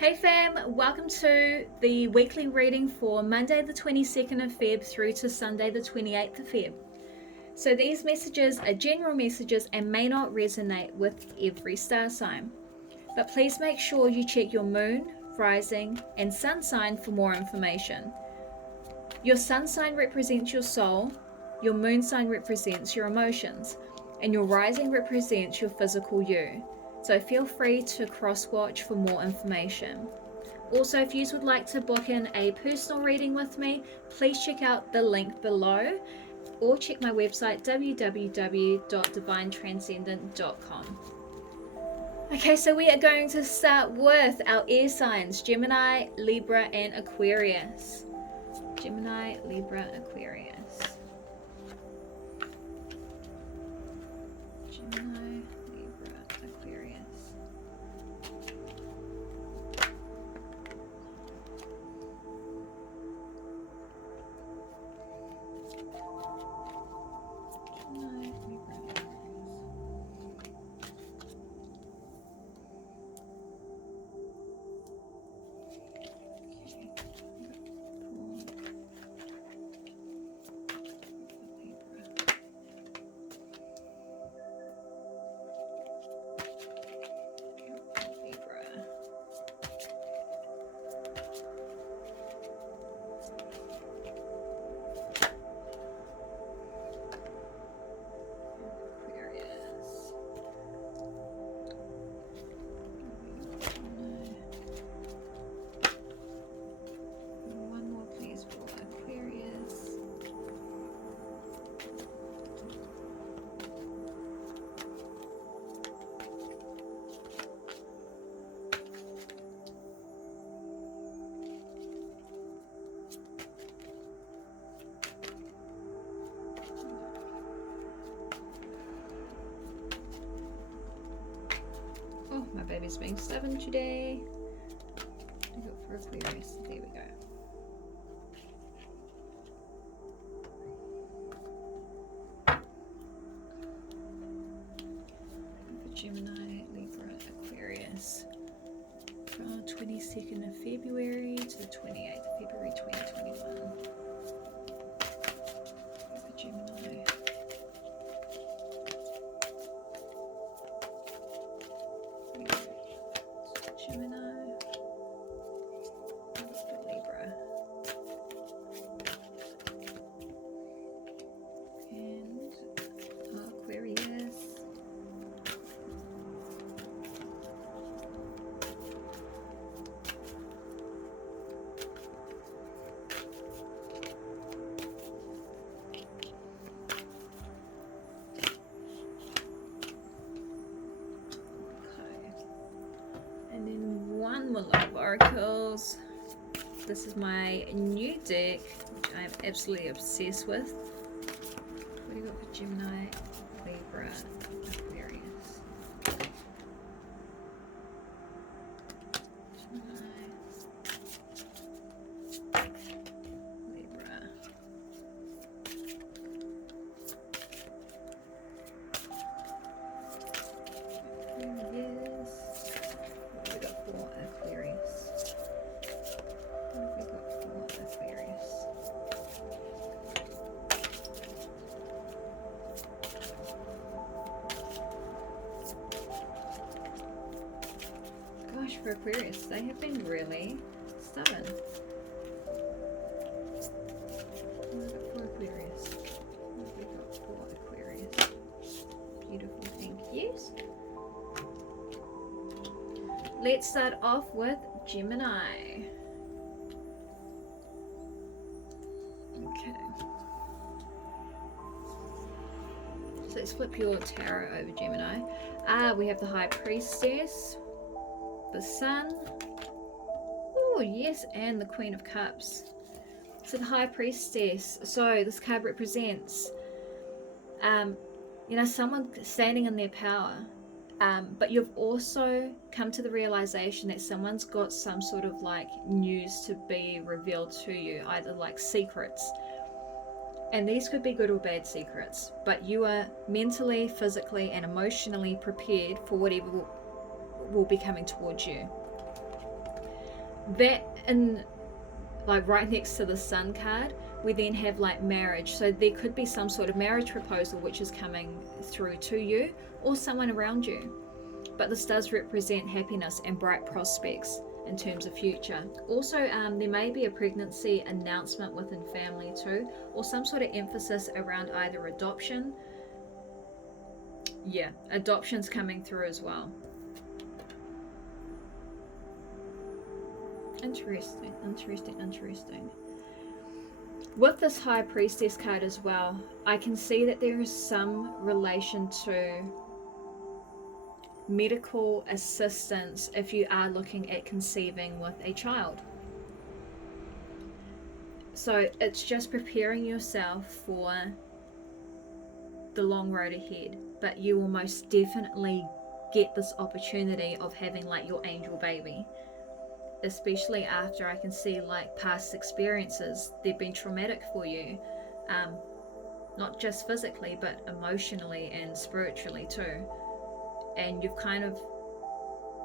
Hey fam, welcome to the weekly reading for Monday the 22nd of Feb through to Sunday the 28th of Feb. So these messages are general messages and may not resonate with every star sign. But please make sure you check your moon, rising, and sun sign for more information. Your sun sign represents your soul, your moon sign represents your emotions, and your rising represents your physical you. So feel free to cross-watch for more information. Also, if you would like to book in a personal reading with me, please check out the link below or check my website www.divinetranscendent.com. Okay, so we are going to start with our air signs, Gemini, Libra, and Aquarius. Gemini, Libra, Aquarius. Gemini, Libra, Aquarius. Gemini, Libra, Oh, my baby's being stubborn today. I got for Aquarius. There we go. For Gemini, Libra, Aquarius. From 22nd of February to the 28th of February 2021. For Gemini. Oracles. This is my new deck, which I'm absolutely obsessed with. What do you got for Gemini, Libra, Aquarius? Gemini, Libra. Aquarius. What do we got for Aquarius? What have we got for Aquarius? Gosh, for Aquarius, they have been really stubborn. What have we got for Aquarius? What have we got for Aquarius? Beautiful, thank yous. Let's start off with Gemini. Okay. So let's flip your tarot over, Gemini. We have the High Priestess, the Sun. Oh, yes, and the Queen of Cups. So the High Priestess. So this card represents, someone standing in their power. But you've also come to the realization that someone's got some sort of like news to be revealed to you, either like secrets. And these could be good or bad secrets, but you are mentally, physically, and emotionally prepared for whatever will be coming towards you. that, and like right next to the Sun card, we then have like marriage. So there could be some sort of marriage proposal which is coming through to you or someone around you. But this does represent happiness and bright prospects in terms of future. Also, there may be a pregnancy announcement within family too, or some sort of emphasis around either adoption. Yeah, adoption's coming through as well. Interesting, interesting, interesting. With this High Priestess card as well, I can see that there is some relation to medical assistance if you are looking at conceiving with a child. So it's just preparing yourself for the long road ahead, but you will most definitely get this opportunity of having like your angel baby, especially after I can see like past experiences. They've been traumatic for you, not just physically but emotionally and spiritually too. And you've kind of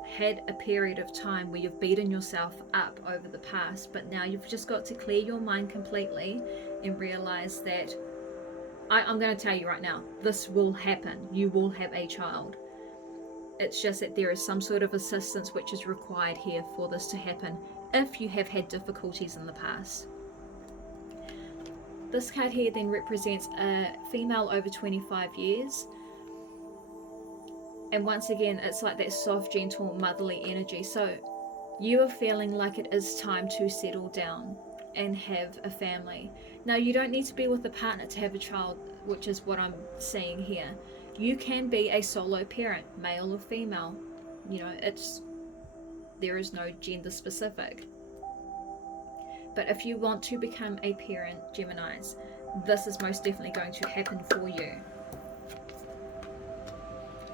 had a period of time where you've beaten yourself up over the past, but now you've just got to clear your mind completely and realize that I'm going to tell you right now, this will happen. You will have a child. It's just that there is some sort of assistance which is required here for this to happen if you have had difficulties in the past. This card here then represents a female over 25 years. And once again, it's like that soft, gentle, motherly energy. So you are feeling like it is time to settle down and have a family. Now, you don't need to be with a partner to have a child, which is what I'm seeing here. You can be a solo parent, male or female. You know, there is no gender specific. But if you want to become a parent, Geminis, this is most definitely going to happen for you.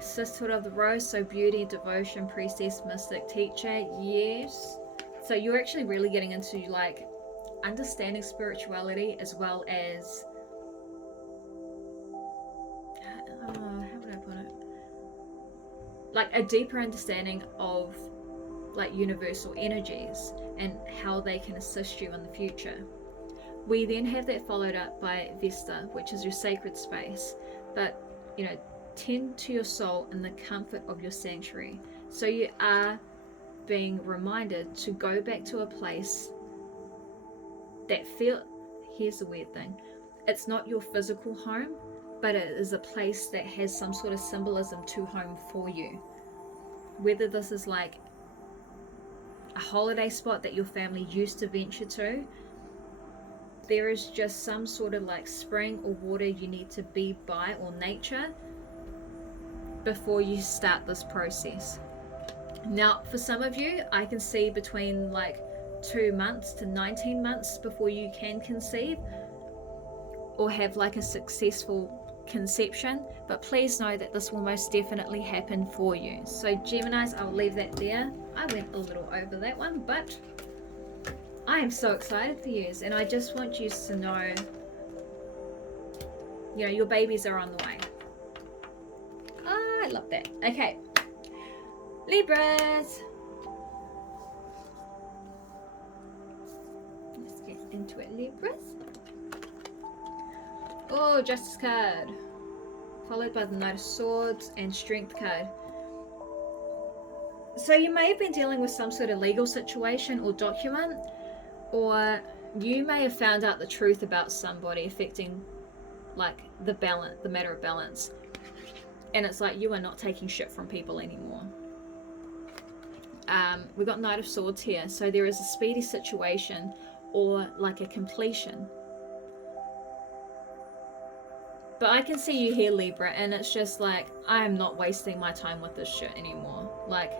Sisterhood of the Rose, so beauty, devotion, priestess, mystic, teacher, yes. So you're actually really getting into like understanding spirituality as well as how would I put it? Like a deeper understanding of like universal energies and how they can assist you in the future. We then have that followed up by Vesta, which is your sacred space. But, you know, tend to your soul in the comfort of your sanctuary. So you are being reminded to go back to a place that here's the weird thing, it's not your physical home, but it is a place that has some sort of symbolism to home for you. Whether this is like a holiday spot that your family used to venture to, there is just some sort of like spring or water you need to be by, or nature, before you start this process. Now, for some of you, I can see between like 2 months to 19 months before you can conceive or have like a successful conception, but please know that this will most definitely happen for you. So Geminis, I'll leave that there. I went a little over that one, but I am so excited for you, and I just want you to know, you know, your babies are on the way. I love that. Okay, Libras. Let's get into it, Libras. Oh, Justice card, followed by the Knight of Swords and Strength card. So you may have been dealing with some sort of legal situation or document, or you may have found out the truth about somebody affecting like the matter of balance. And it's like you are not taking shit from people anymore. We've got Knight of Swords here. So there is a speedy situation or like a completion. But I can see you here, Libra, and it's just like, I am not wasting my time with this shit anymore. Like,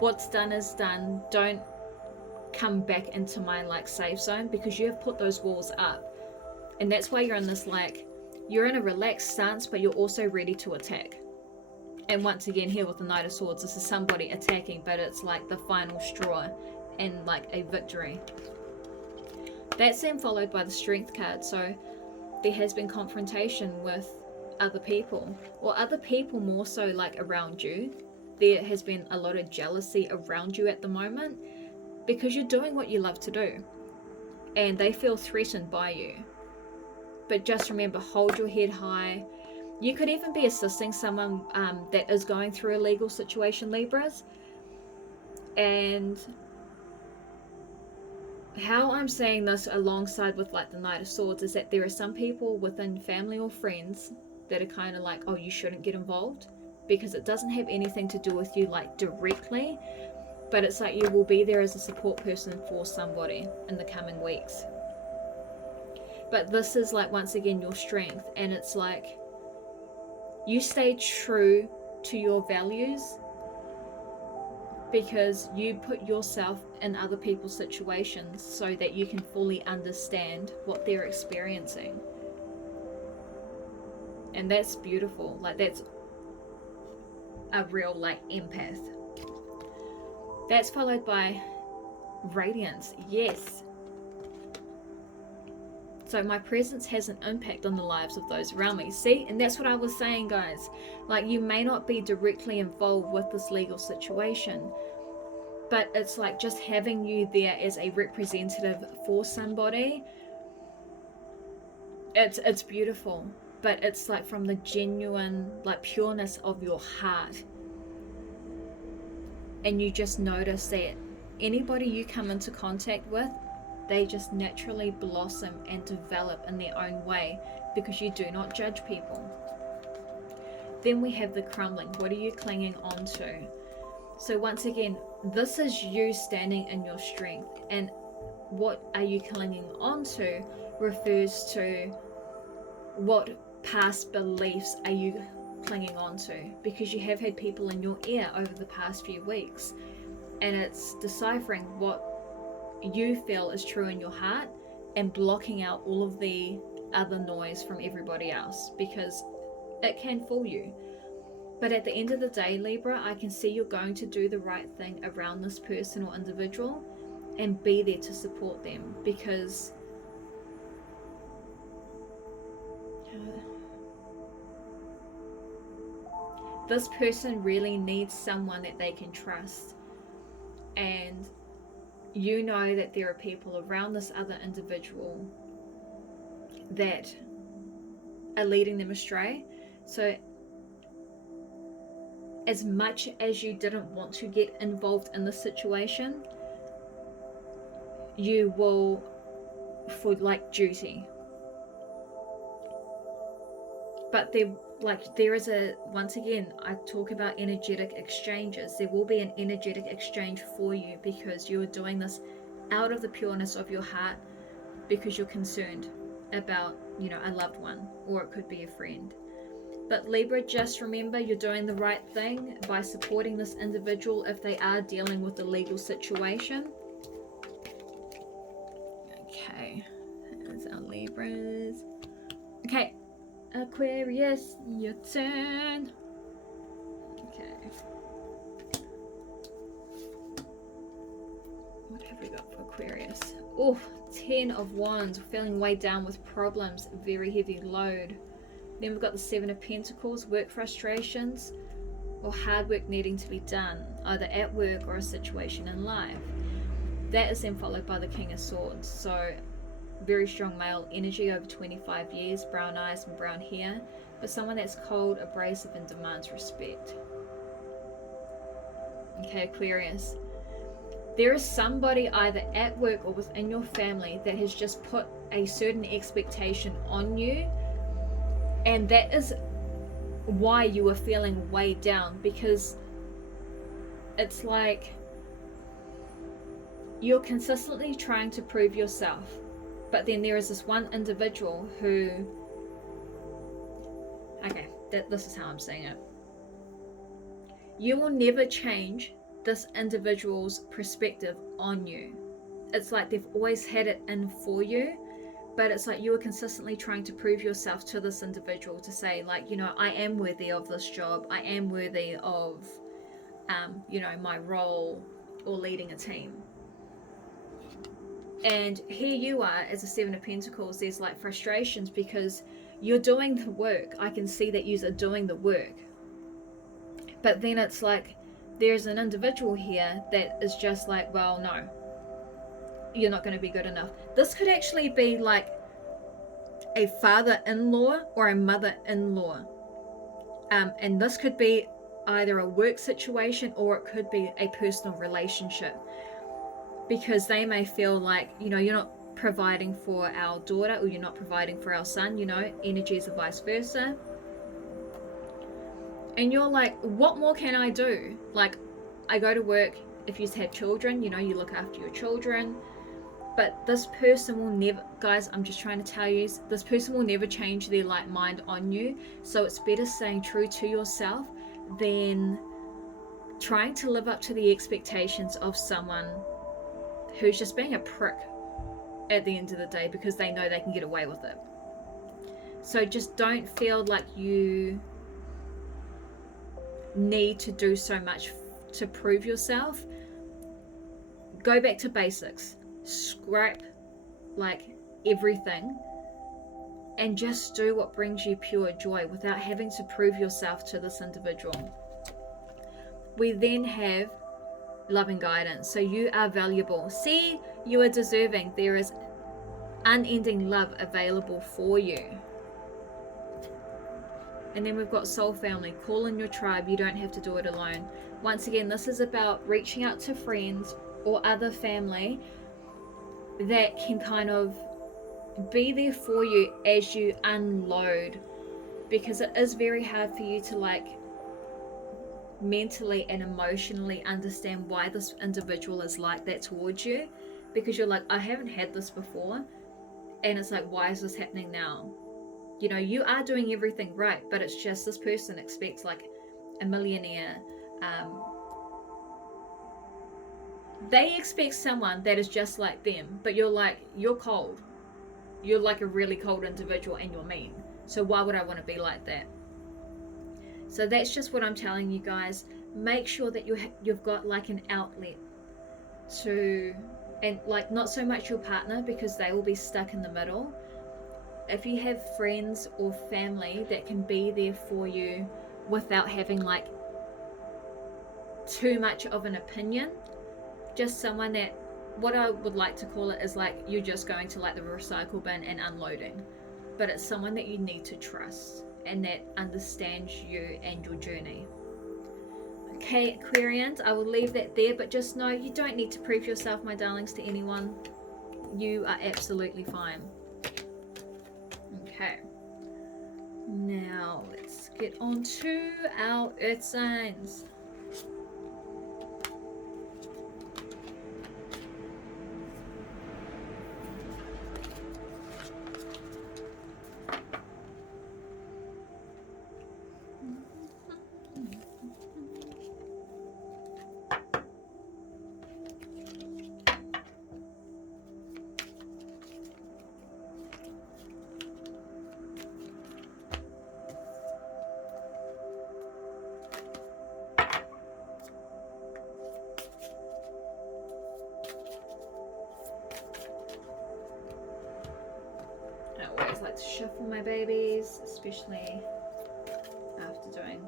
what's done is done. Don't come back into my like safe zone, because you have put those walls up. And that's why you're in this like, you're in a relaxed stance, but you're also ready to attack. And once again, here with the Knight of Swords, this is somebody attacking, but it's like the final straw and like a victory. That's then followed by the Strength card. So there has been confrontation with other people, or other people more so like around you. There has been a lot of jealousy around you at the moment, because you're doing what you love to do, and they feel threatened by you. But just remember, hold your head high. You could even be assisting someone that is going through a legal situation, Libras. And how I'm saying this alongside with like the Knight of Swords is that there are some people within family or friends that are kind of like, oh, you shouldn't get involved, because it doesn't have anything to do with you like directly, but it's like you will be there as a support person for somebody in the coming weeks. But this is like, once again, your strength, and it's like you stay true to your values because you put yourself in other people's situations so that you can fully understand what they're experiencing. And that's beautiful. Like, that's a real like empath. That's followed by radiance. Yes. So my presence has an impact on the lives of those around me. See, and that's what I was saying, guys. Like, you may not be directly involved with this legal situation, but it's like just having you there as a representative for somebody. It's beautiful, but it's like from the genuine, like, pureness of your heart. And you just notice that anybody you come into contact with, they just naturally blossom and develop in their own way because you do not judge people. Then we have the crumbling. What are you clinging on to? So once again, this is you standing in your strength, and what are you clinging on to refers to what past beliefs are you clinging on to, because you have had people in your ear over the past few weeks, and it's deciphering what you feel is true in your heart and blocking out all of the other noise from everybody else, because it can fool you. But at the end of the day, Libra, I can see you're going to do the right thing around this person or individual and be there to support them, because this person really needs someone that they can trust. And you know that there are people around this other individual that are leading them astray. So as much as you didn't want to get involved in this situation, you will, for like duty. But there is a, once again, I talk about energetic exchanges. There will be an energetic exchange for you because you are doing this out of the pureness of your heart, because you're concerned about, you know, a loved one, or it could be a friend. But Libra, just remember, you're doing the right thing by supporting this individual if they are dealing with a legal situation. Okay, there's our Libras. Okay, Aquarius, your turn. Okay. What have we got for Aquarius? Oh, 10 of Wands, feeling weighed down with problems, very heavy load. Then we've got the 7 of Pentacles, work frustrations or hard work needing to be done, either at work or a situation in life. That is then followed by the King of Swords. So very strong male energy, over 25 years, brown eyes and brown hair, but someone that's cold, abrasive, and demands respect. Okay, Aquarius. There is somebody either at work or within your family that has just put a certain expectation on you, and that is why you are feeling weighed down, because it's like you're consistently trying to prove yourself, but then there is this one individual who, okay, this is how I'm saying it. You will never change this individual's perspective on you. It's like they've always had it in for you, but it's like you are consistently trying to prove yourself to this individual to say, like, you know, I am worthy of this job. I am worthy of, you know, my role or leading a team. And here you are as a 7 of Pentacles. There's like frustrations because you're doing the work. I can see that you are doing the work. But then it's like there's an individual here that is just like, well, no, you're not going to be good enough. This could actually be like a father-in-law or a mother-in-law. And this could be either a work situation or it could be a personal relationship, because they may feel like, you know, you're not providing for our daughter or you're not providing for our son, you know, energies are vice versa. And you're like, what more can I do? Like, I go to work. If you have children, you know, you look after your children. But this person will never, guys, I'm just trying to tell you, this person will never change their like mind on you. So it's better staying true to yourself than trying to live up to the expectations of someone who's just being a prick at the end of the day because they know they can get away with it. So just don't feel like you need to do so much to prove yourself. Go back to basics. Scrap like everything and just do what brings you pure joy without having to prove yourself to this individual. We then have loving guidance. So you are valuable. See, you are deserving. There is unending love available for you. And then we've got soul family. Call in your tribe. You don't have to do it alone. Once again, this is about reaching out to friends or other family that can kind of be there for you as you unload, because it is very hard for you to like mentally and emotionally understand why this individual is like that towards you, because you're like, I haven't had this before, and it's like, why is this happening now? You know, you are doing everything right, but it's just this person expects like a millionaire. They expect someone that is just like them, but you're like, you're cold. You're like a really cold individual and you're mean. So why would I want to be like that? So that's just what I'm telling you guys. Make sure that you've got like an outlet to, and like not so much your partner, because they will be stuck in the middle. If you have friends or family that can be there for you without having like too much of an opinion, just someone that, what I would like to call it is like you're just going to like the recycle bin and unloading, but it's someone that you need to trust and that understands you and your journey. Okay, Aquarians, I will leave that there, but just know you don't need to prove yourself, my darlings, to anyone. You are absolutely fine. Okay, now let's get on to our earth signs. I always like to shuffle my babies, especially after doing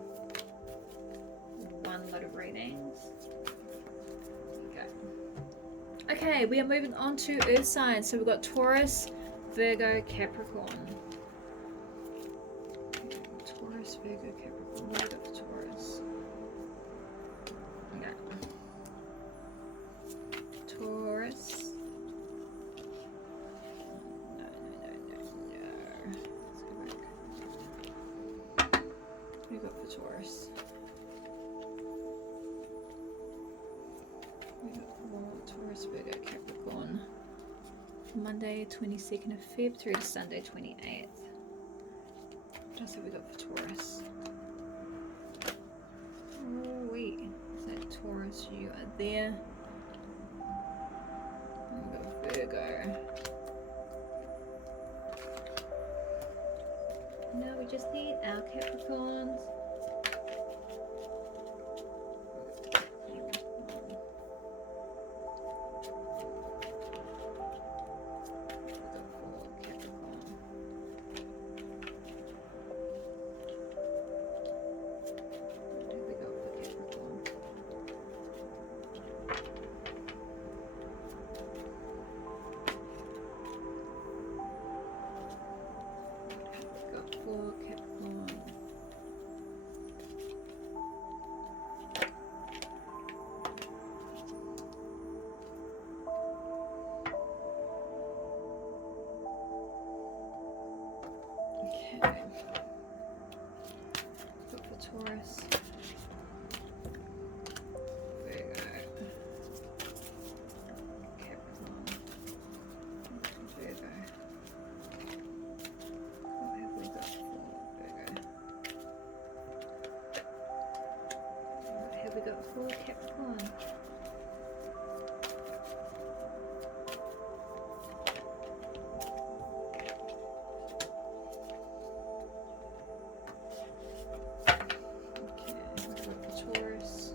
one lot of readings. There you go. Okay, we are moving on to earth signs. So we've got Taurus, Virgo, Capricorn. Taurus, Virgo, Capricorn. What do we got for Taurus? Okay. Taurus. What do we got for Taurus? We got Taurus, Virgo, Capricorn. Monday 22nd of Feb through to Sunday 28th. What else have we got for Taurus? Oh wait, is that Taurus? You are there. We got Virgo. Now we just need our Capricorns. for Capricorn. Taurus.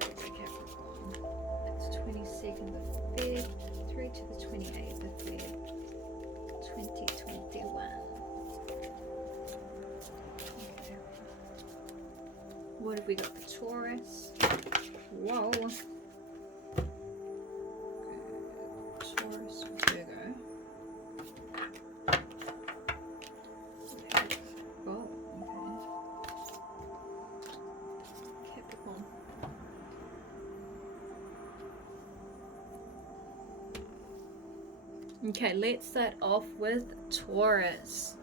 Capricorn. That's 22nd of Feb through to the 28th of Feb 2021. Okay. What have we got for Taurus? Whoa. Taurus, Virgo. Okay, let's start off with Taurus.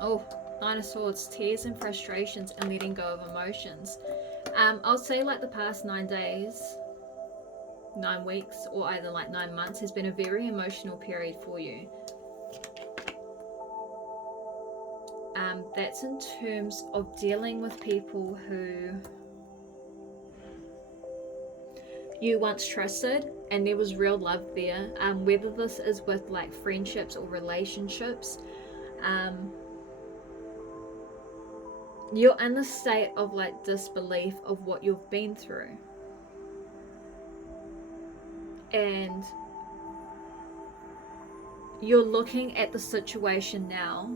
Oh, Nine of Swords, tears and frustrations and letting go of emotions. I'll say like the past 9 days, 9 weeks, or either like 9 months has been a very emotional period for you. That's in terms of dealing with people who you once trusted and there was real love there, whether this is with like friendships or relationships. You're in the state of like disbelief of what you've been through, and you're looking at the situation now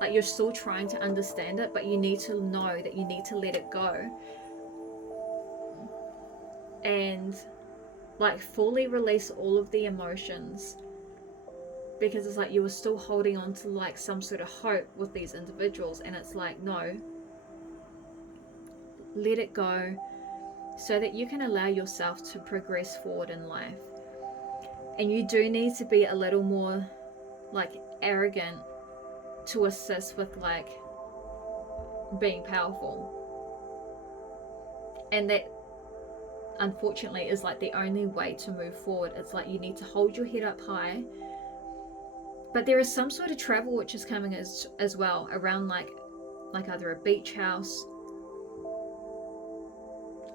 like you're still trying to understand it, but you need to know that you need to let it go and like fully release all of the emotions, because it's like you were still holding on to like some sort of hope with these individuals, and it's like, no, let it go so that you can allow yourself to progress forward in life. And you do need to be a little more like arrogant to assist with like being powerful, and that unfortunately is like the only way to move forward. It's like you need to hold your head up high, but there is some sort of travel which is coming as well around like either a beach house,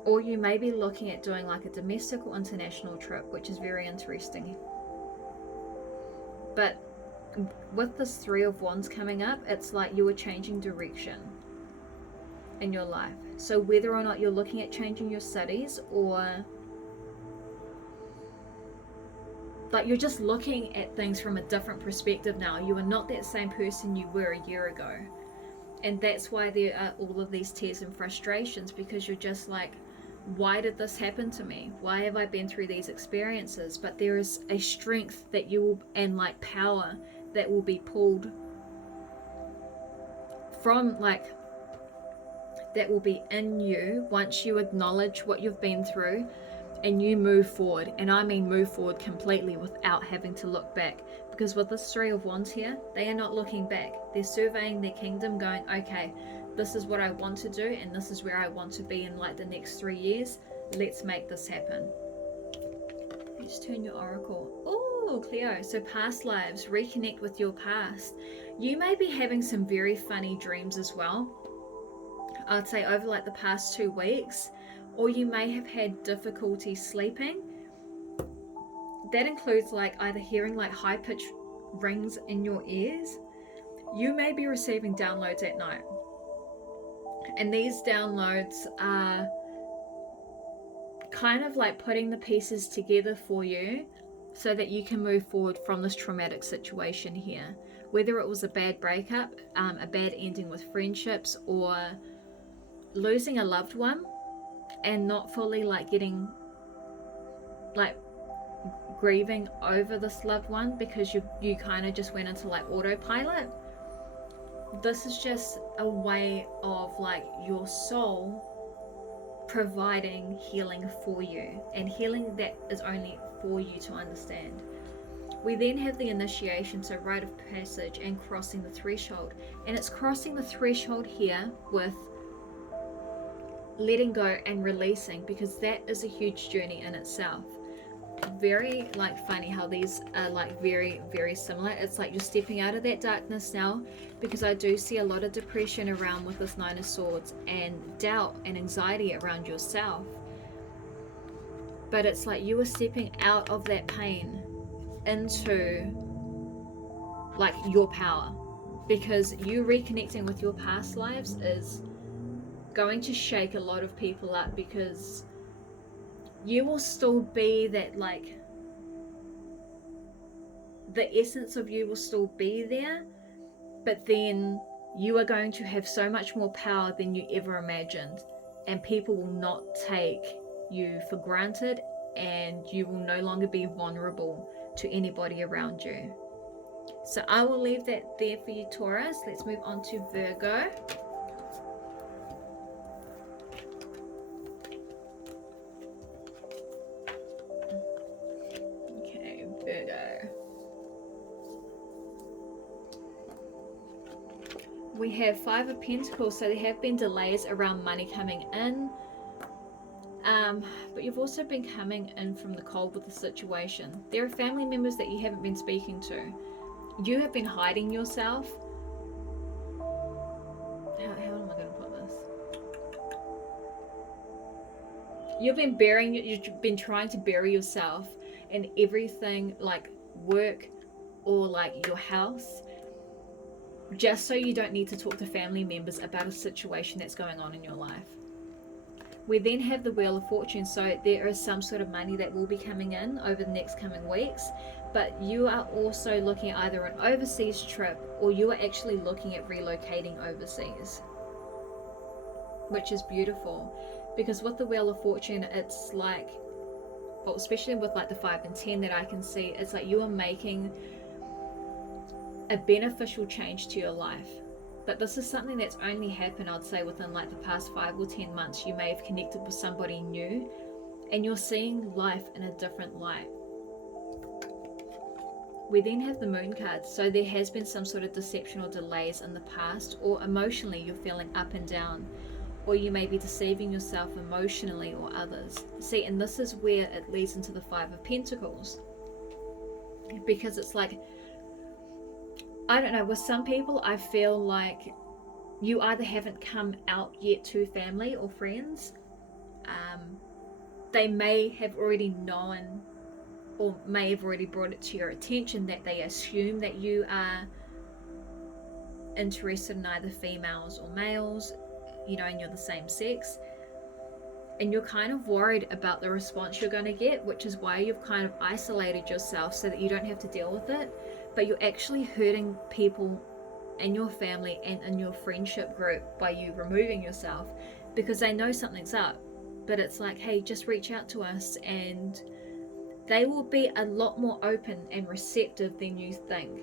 or you may be looking at doing like a domestic or international trip, which is very interesting. But with this 3 of Wands coming up, it's like you are changing direction in your life. So whether or not you're looking at changing your studies, or like you're just looking at things from a different perspective now, you are not that same person you were a year ago. And that's why there are all of these tears and frustrations, because you're just like, why did this happen to me? Why have I been through these experiences? But there is a strength that you will, and like power that will be pulled from like, that will be in you once you acknowledge what you've been through and you move forward. And I mean move forward completely without having to look back, because with this 3 of Wands here, they are not looking back. They're surveying their kingdom, going, okay, this is what I want to do, and this is where I want to be in like the next 3 years. Let's make this happen. Let's turn your oracle. Oh, Cleo. So past lives, reconnect with your past. You may be having some very funny dreams as well, I'd say over like the past 2 weeks, or you may have had difficulty sleeping. That includes like either hearing like high-pitched rings in your ears. You may be receiving downloads at night, and these downloads are kind of like putting the pieces together for you so that you can move forward from this traumatic situation here, whether it was a bad breakup, a bad ending with friendships, or losing a loved one and not fully like getting like grieving over this loved one because you kind of just went into like autopilot. This is just a way of like your soul providing healing for you, and healing that is only for you to understand. We then have the initiation, so rite of passage and crossing the threshold, and it's crossing the threshold here with letting go and releasing, because that is a huge journey in itself. very like funny how these are like very, very similar. It's like you're stepping out of that darkness now, because I do see a lot of depression around with this Nine of Swords, and doubt and anxiety around yourself. But it's like you are stepping out of that pain into like your power, because you reconnecting with your past lives is going to shake a lot of people up, because you will still be that, like, the essence of you will still be there, but then you are going to have so much more power than you ever imagined, and people will not take you for granted, and you will no longer be vulnerable to anybody around you. So I will leave that there for you, Taurus. Let's move on to Virgo. Okay, Virgo. We have Five of Pentacles, so there have been delays around money coming in. But you've also been coming in from the cold with the situation. There are family members that you haven't been speaking to. You have been hiding yourself. How am I going to put this? You've been trying to bury yourself in everything, like work or like your house, just so you don't need to talk to family members about a situation that's going on in your life. We then have the Wheel of Fortune, so there is some sort of money that will be coming in over the next coming weeks, but you are also looking at either an overseas trip, or you are actually looking at relocating overseas, which is beautiful, because with the Wheel of Fortune, it's like, well, especially with like the 5 and 10 that I can see, it's like you are making a beneficial change to your life. But this is something that's only happened, I'd say, within like the past 5 or 10 months. You may have connected with somebody new, and you're seeing life in a different light. We then have the Moon card, so there has been some sort of deception or delays in the past, or emotionally you're feeling up and down, or you may be deceiving yourself emotionally or others. See, and this is where it leads into the 5 of Pentacles, because it's like, I don't know, with some people I feel like you either haven't come out yet to family or friends. They may have already known, or may have already brought it to your attention, that they assume that you are interested in either females or males, you know, and you're the same sex, and you're kind of worried about the response you're going to get, which is why you've kind of isolated yourself so that you don't have to deal with it. But you're actually hurting people in your family and in your friendship group by you removing yourself, because they know something's up. But it's like, hey, just reach out to us, and they will be a lot more open and receptive than you think.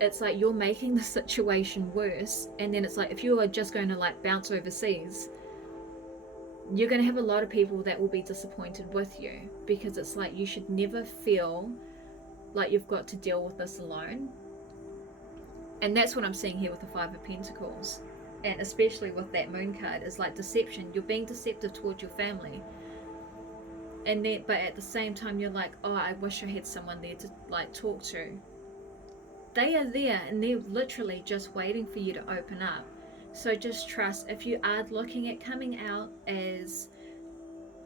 It's like you're making the situation worse, and then it's like, if you are just going to like bounce overseas, you're going to have a lot of people that will be disappointed with you, because it's like you should never feel like you've got to deal with this alone. And that's what I'm seeing here with the 5 of Pentacles, and especially with that Moon card, is like deception. You're being deceptive towards your family, and then, but at the same time you're like, oh, I wish I had someone there to like talk to. They are there, and they're literally just waiting for you to open up. So just trust, if you are looking at coming out as,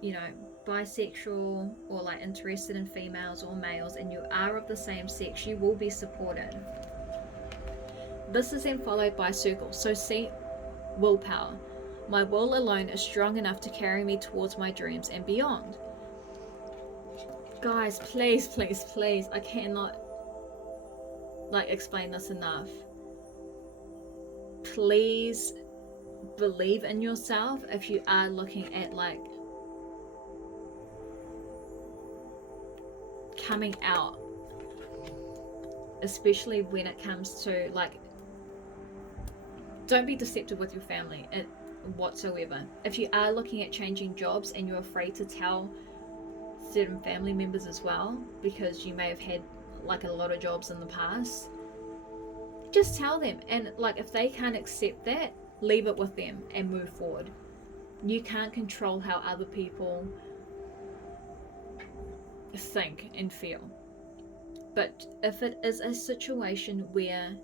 you know, bisexual, or like interested in females or males, and you are of the same sex, you will be supported. This is then followed by circle. So see, willpower. My will alone is strong enough to carry me towards my dreams and beyond. Guys, please, please, please, I cannot like explain this enough. Please believe in yourself if you are looking at like coming out, especially when it comes to like, don't be deceptive with your family whatsoever. If you are looking at changing jobs and you're afraid to tell certain family members as well, because you may have had like a lot of jobs in the past, just tell them. And like, if they can't accept that, leave it with them and move forward. You can't control how other people think and feel. But if it is a situation where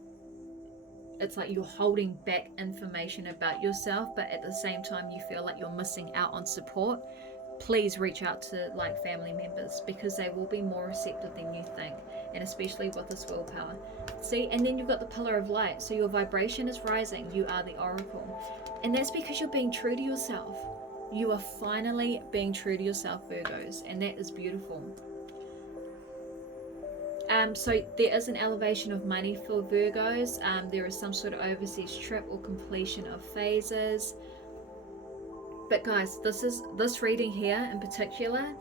it's like you're holding back information about yourself, but at the same time you feel like you're missing out on support, please reach out to like family members, because they will be more receptive than you think, and especially with this willpower. See, and then you've got the pillar of light, so your vibration is rising. You are the oracle, and that's because you're being true to yourself. You are finally being true to yourself, Virgos, and that is beautiful. So there is an elevation of money for Virgos. There is some sort of overseas trip or completion of phases. But guys, this reading here in particular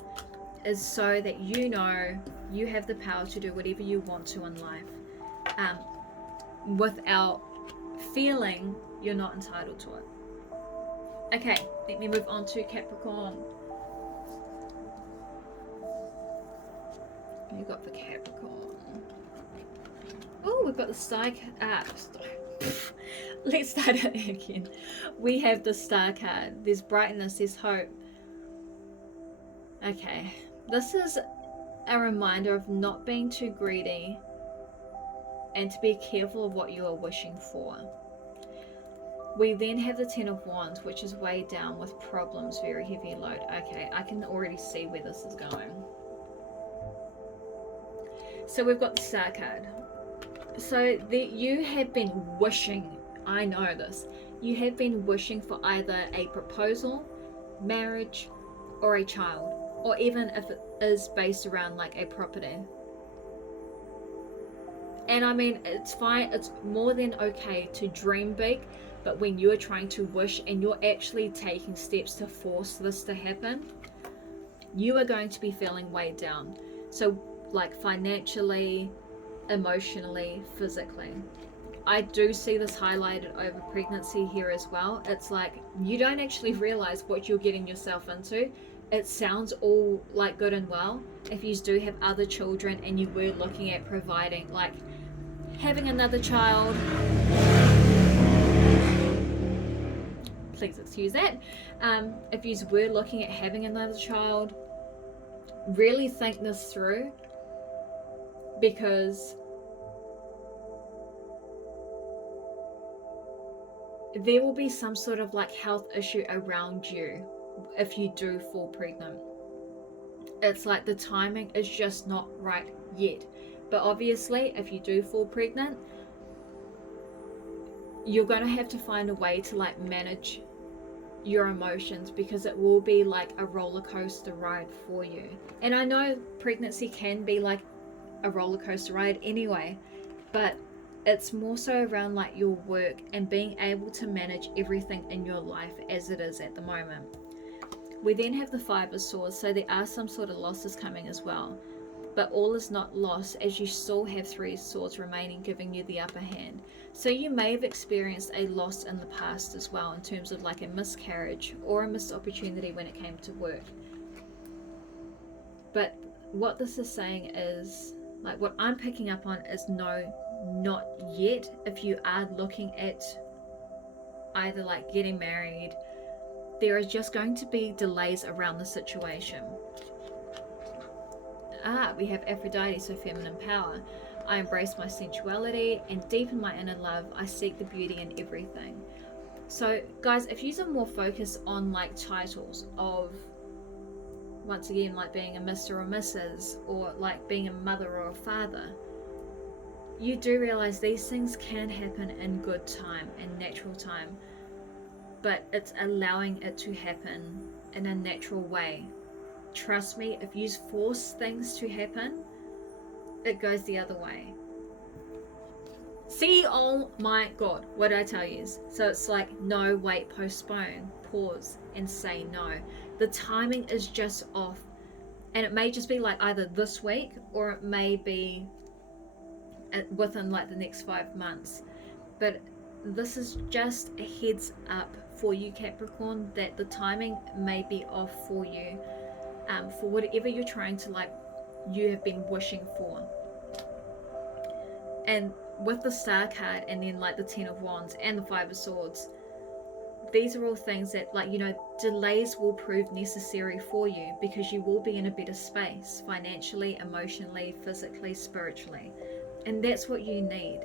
is so that you know you have the power to do whatever you want to in life, without feeling you're not entitled to it. Okay, let me move on to Capricorn. What you got for Capricorn? Oh, we've got the star. Let's start it again. We have the star card. There's brightness, there's hope. Okay, this is a reminder of not being too greedy and to be careful of what you are wishing for. We then have the Ten of Wands, which is weighed down with problems, very heavy load. Okay, I can already see where this is going. So we've got the star card. So you have been wishing, I know this, you have been wishing for either a proposal, marriage, or a child, or even if it is based around like a property. And I mean, it's fine, it's more than okay to dream big, but when you're trying to wish and you're actually taking steps to force this to happen, you are going to be feeling weighed down. So like financially, emotionally, physically. I do see this highlighted over pregnancy here as well. It's like you don't actually realize what you're getting yourself into. It sounds all like good and well if you do have other children and you were looking at providing, like having another child. Please excuse that. If you were looking at having another child, really think this through, because there will be some sort of like health issue around you if you do fall pregnant. It's like the timing is just not right yet. But obviously, if you do fall pregnant, you're going to have to find a way to like manage your emotions, because it will be like a roller coaster ride for you. And I know pregnancy can be like a roller coaster ride anyway, but it's more so around like your work and being able to manage everything in your life as it is at the moment. We then have the Five of Swords, so there are some sort of losses coming as well, but all is not lost, as you still have Three Swords remaining, giving you the upper hand. So you may have experienced a loss in the past as well, in terms of like a miscarriage or a missed opportunity when it came to work. But what this is saying is, like what I'm picking up on is no, not yet. If you are looking at either like getting married, there is just going to be delays around the situation. We have Aphrodite, so feminine power. I embrace my sensuality and deepen my inner love. I seek the beauty in everything. So guys, if you're more focused on like titles of, once again, like being a Mr. or Mrs., or like being a mother or a father, you do realize these things can happen in good time and natural time, but it's allowing it to happen in a natural way. Trust me, if you force things to happen, it goes the other way. See, oh my god, what did I tell you? So it's like, no, wait, postpone, pause, and say no. The timing is just off, and it may just be like either this week, or it may be within like the next 5 months. But this is just a heads up for you, Capricorn, that the timing may be off for you, for whatever you're trying to like, you have been wishing for. And with the Star card and then like the Ten of Wands and the Five of Swords, these are all things that, like, you know, delays will prove necessary for you, because you will be in a better space financially, emotionally, physically, spiritually, and that's what you need.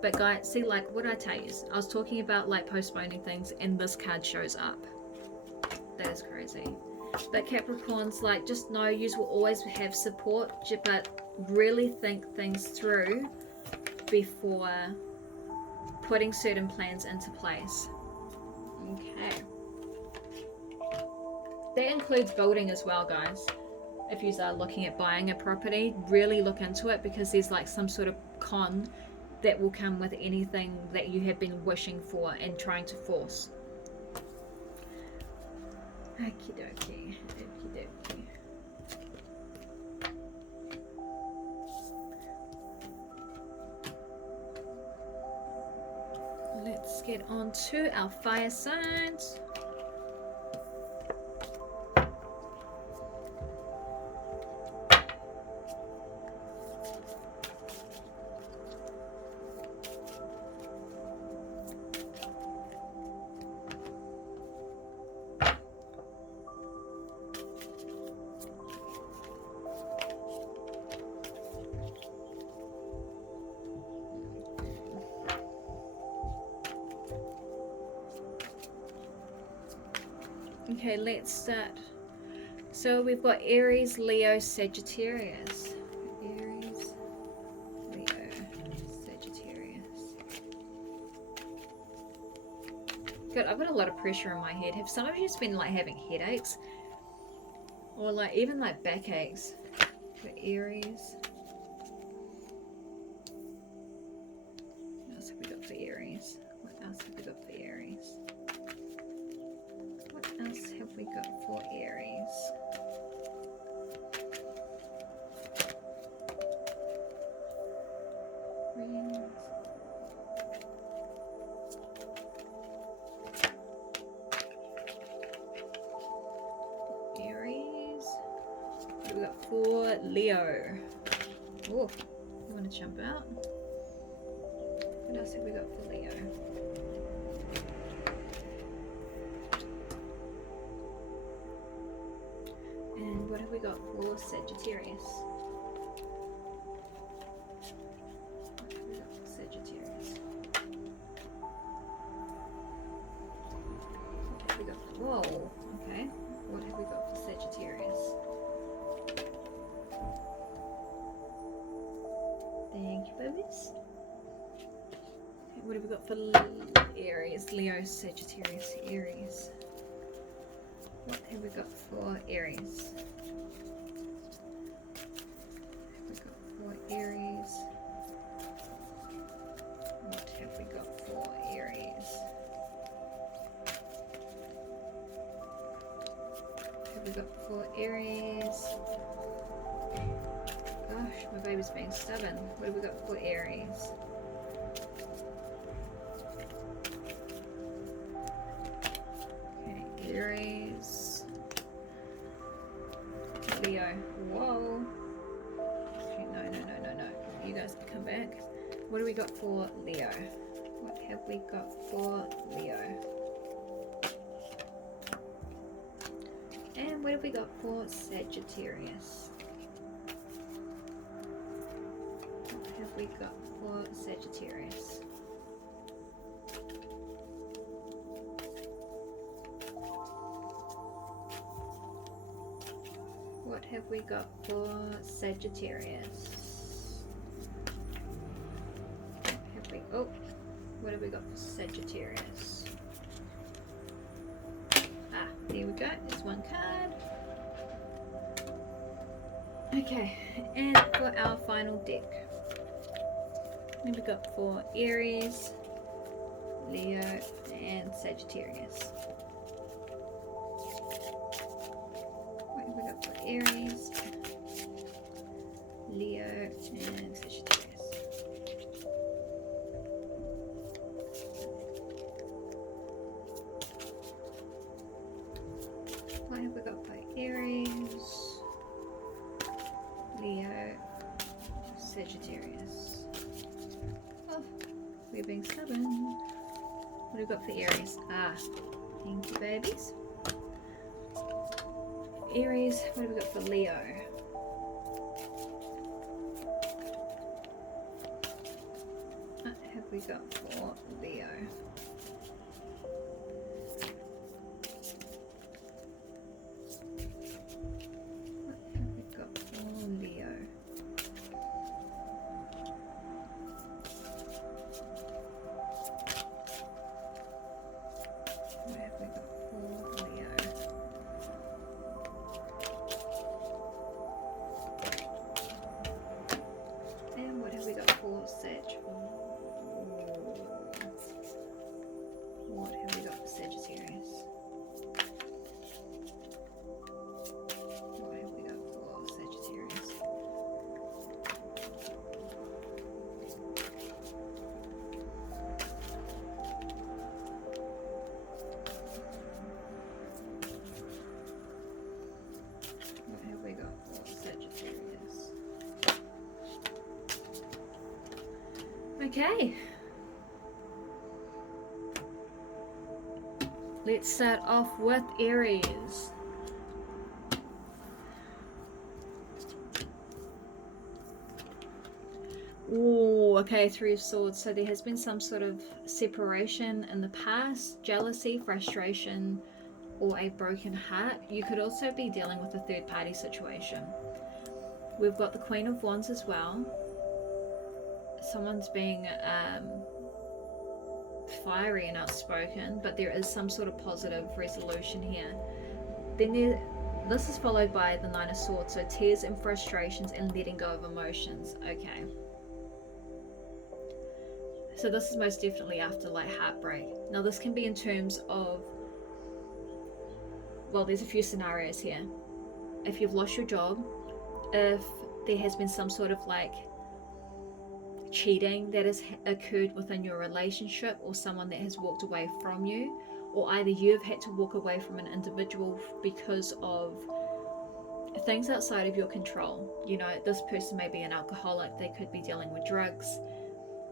But guys, see, like what I tell you, I was talking about like postponing things, and this card shows up. That is crazy. But Capricorns, like, just know you will always have support, but really think things through before putting certain plans into place. Okay. That includes building as well, guys. If you are looking at buying a property, really look into it, because there's like some sort of con that will come with anything that you have been wishing for and trying to force. Okie dokie. Okie dokie. Let's get on to our fire signs. Okay, let's start. So we've got Aries, Leo, Sagittarius. Aries, Leo, Sagittarius. Good, I've got a lot of pressure in my head. Have some of you just been like having headaches? Or like even like backaches for Aries? What else have we got for Aries? What else have we got for Aries? What else have we got for Aries? Aries. What have we got for Leo? Oh, you want to jump out? What else have we got for Leo? And what have we got for Sagittarius? What have we got for Sagittarius? What have we got for, whoa, okay. What have we got for Sagittarius? Thank you, babies. Okay, what have we got for Aries? Leo, Sagittarius, Aries. What have we got for Aries? What have we got for Aries? What have we got for Aries? What have we got for Aries? Gosh, my baby's being stubborn. What have we got for Aries? Okay, Aries. Leo. Whoa. Okay, no. You guys can come back. What do we got for Leo? What have we got for Leo? And what have we got for Sagittarius? What have we got for Sagittarius? What have we got for Sagittarius? What have we got for Sagittarius? Ah, there we go. There's one card. Okay, and for our final deck, what have we got for Aries, Leo, and Sagittarius? What have we got for Aries, Leo, and Sagittarius? What have we got for Aries, Leo, Sagittarius? Oh, we're being stubborn. What have we got for Aries? Thank you, babies. Aries, what have we got for Leo? What have we got for Leo? Okay, let's start off with Aries. Oh, okay, Three of Swords. So there has been some sort of separation in the past, jealousy, frustration, or a broken heart. You could also be dealing with a third party situation. We've got the Queen of Wands as well. Someone's being fiery and outspoken, but there is some sort of positive resolution here. Then this is followed by the Nine of Swords, so tears and frustrations and letting go of emotions. Okay, so this is most definitely after like heartbreak. Now this can be in terms of, well, there's a few scenarios here. If you've lost your job, if there has been some sort of like cheating that has occurred within your relationship, or someone that has walked away from you, or either you have had to walk away from an individual because of things outside of your control. You know, this person may be an alcoholic, they could be dealing with drugs,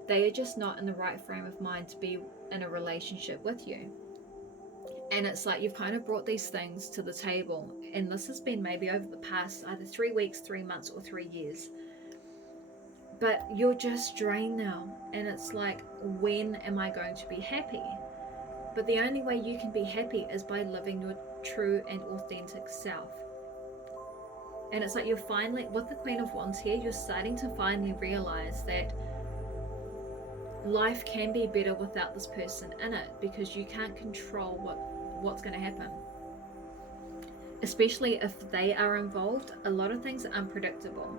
they are just not in the right frame of mind to be in a relationship with you. And it's like you've kind of brought these things to the table, and this has been maybe over the past either 3 weeks, 3 months, or 3 years. But you're just drained now, and it's like, when am I going to be happy? But the only way you can be happy is by living your true and authentic self. And it's like you're finally, with the Queen of Wands here, you're starting to finally realize that life can be better without this person in it, because you can't control what's going to happen. Especially if they are involved, a lot of things are unpredictable.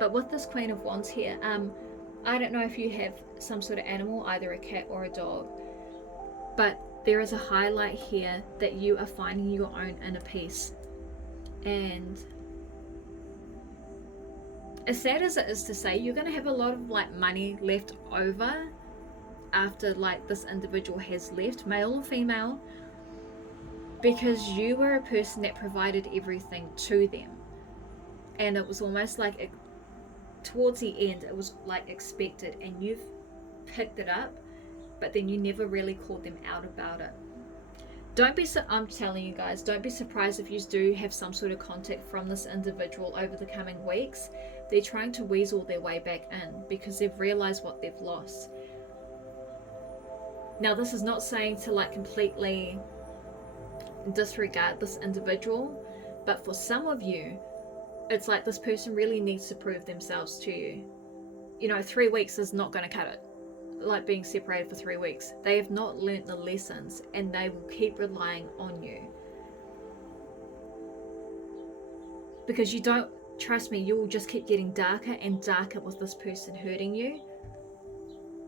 But with this Queen of Wands here, I don't know if you have some sort of animal, either a cat or a dog, but there is a highlight here that you are finding your own inner peace. And as sad as it is to say, you're going to have a lot of like money left over after like this individual has left, male or female, because you were a person that provided everything to them. And it was almost like towards the end, it was like expected, and you've picked it up, but then you never really called them out about it. I'm telling you guys, don't be surprised if you do have some sort of contact from this individual over the coming weeks. They're trying to weasel their way back in because they've realized what they've lost. Now, this is not saying to like completely disregard this individual, but for some of you, it's like this person really needs to prove themselves to you. You know, 3 weeks is not going to cut it. Like being separated for 3 weeks. They have not learnt the lessons, and they will keep relying on you. Because you don't, trust me, you will just keep getting darker and darker with this person hurting you.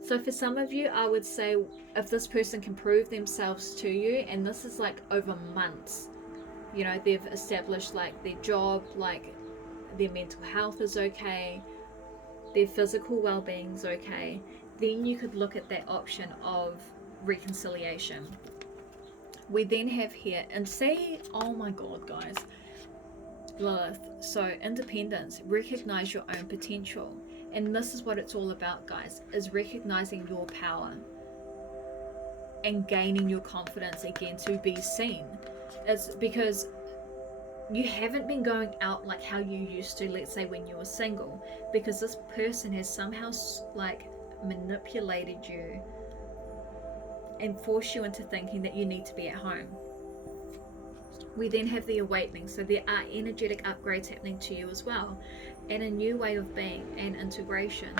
So for some of you, I would say if this person can prove themselves to you, and this is like over months, you know, they've established like their job, like their mental health is okay, their physical well-being is okay, then you could look at that option of reconciliation. We then have here, and say, oh my god guys, Lilith, so independence, recognize your own potential. And this is what it's all about, guys, is recognizing your power. and gaining your confidence again to be seen. It's because you haven't been going out like how you used to, let's say when you were single, because this person has somehow like manipulated you and forced you into thinking that you need to be at home. We then have the awakening, so there are energetic upgrades happening to you as well, and a new way of being and integration.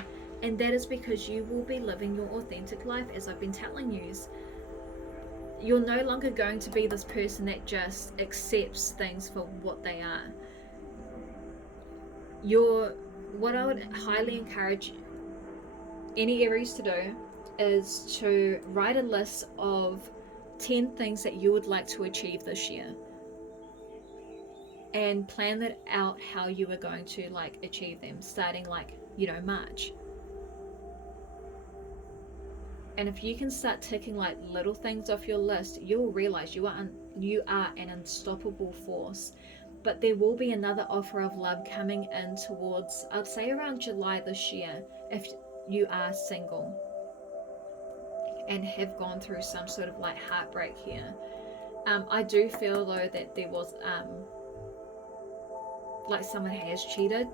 And that is because you will be living your authentic life, as I've been telling you. You're no longer going to be this person that just accepts things for what they are. What I would highly encourage any Aries to do is to write a list of 10 things that you would like to achieve this year, and plan that out how you are going to like achieve them, starting like, you know, March. And if you can start ticking like little things off your list, you will realize you are an unstoppable force. But there will be another offer of love coming in towards, I'd say around July this year, if you are single and have gone through some sort of like heartbreak here. I do feel though that there was like someone has cheated.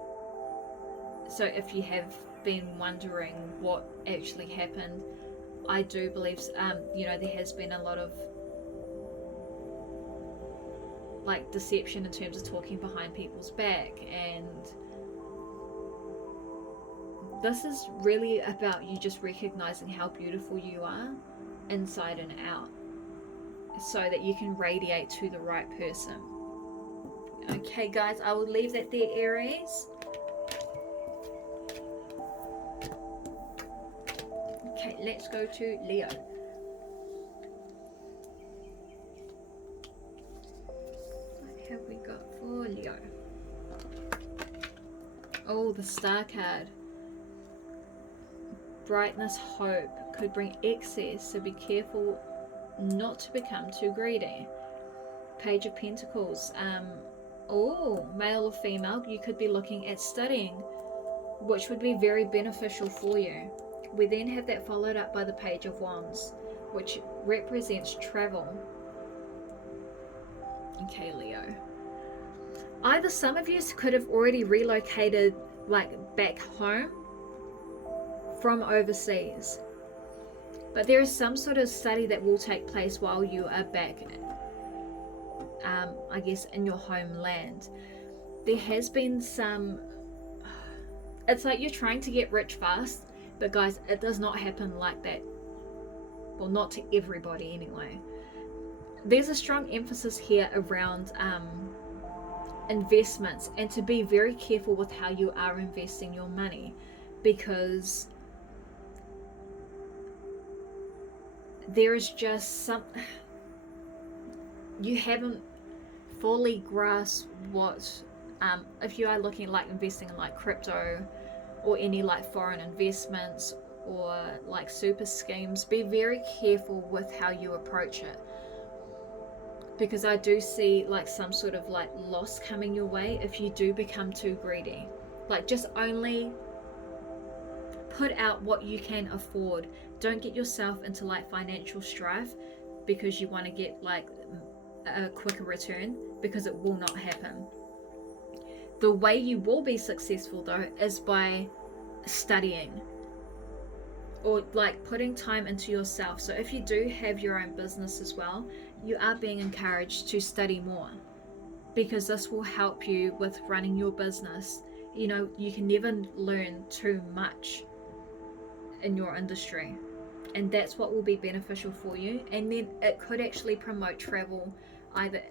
So if you have been wondering what actually happened, I do believe you know, there has been a lot of like deception in terms of talking behind people's back, and this is really about you just recognizing how beautiful you are inside and out, so that you can radiate to the right person. Okay guys, I will leave that there, Aries. Okay, let's go to Leo. What have we got for Leo? Oh, the Star card. Brightness, hope could bring excess, so be careful not to become too greedy. Page of Pentacles. Oh, male or female, you could be looking at studying, which would be very beneficial for you. We then have that followed up by the Page of Wands, which represents travel. Okay, Leo. Either some of you could have already relocated like back home from overseas, but there is some sort of study that will take place while you are back, I guess, in your homeland. There has been some, it's like you're trying to get rich fast, but guys, it does not happen like that. Well, not to everybody anyway. There's a strong emphasis here around investments, and to be very careful with how you are investing your money, because there is just some, you haven't fully grasped what, if you are looking at like investing in like crypto or any like foreign investments or like super schemes, be very careful with how you approach it, because I do see like some sort of like loss coming your way if you do become too greedy. Like, just only put out what you can afford. Don't get yourself into like financial strife because you want to get like a quicker return, because it will not happen. The way you will be successful though is by studying, or like putting time into yourself. So if you do have your own business as well, you are being encouraged to study more, because this will help you with running your business. You know, you can never learn too much in your industry, and that's what will be beneficial for you. And then it could actually promote travel, either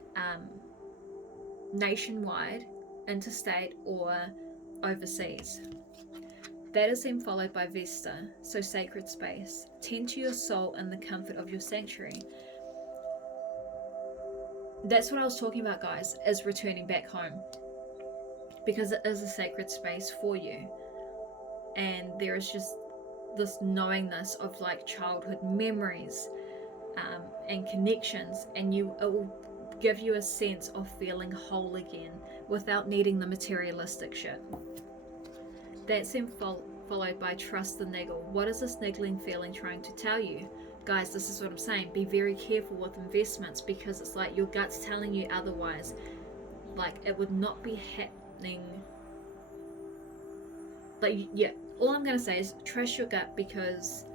nationwide, interstate, or overseas. That is then followed by Vesta, so sacred space. Tend to your soul in the comfort of your sanctuary. That's what I was talking about, guys, is returning back home, because it is a sacred space for you, and there is just this knowingness of like childhood memories and connections, and it will give you a sense of feeling whole again without needing the materialistic shit. That's then followed by trust the niggle. What is this niggling feeling trying to tell you? guys, this is what I'm saying. Be very careful with investments, because it's like your gut's telling you otherwise. Like, it would not be happening. Like, yeah, all I'm going to say is trust your gut, because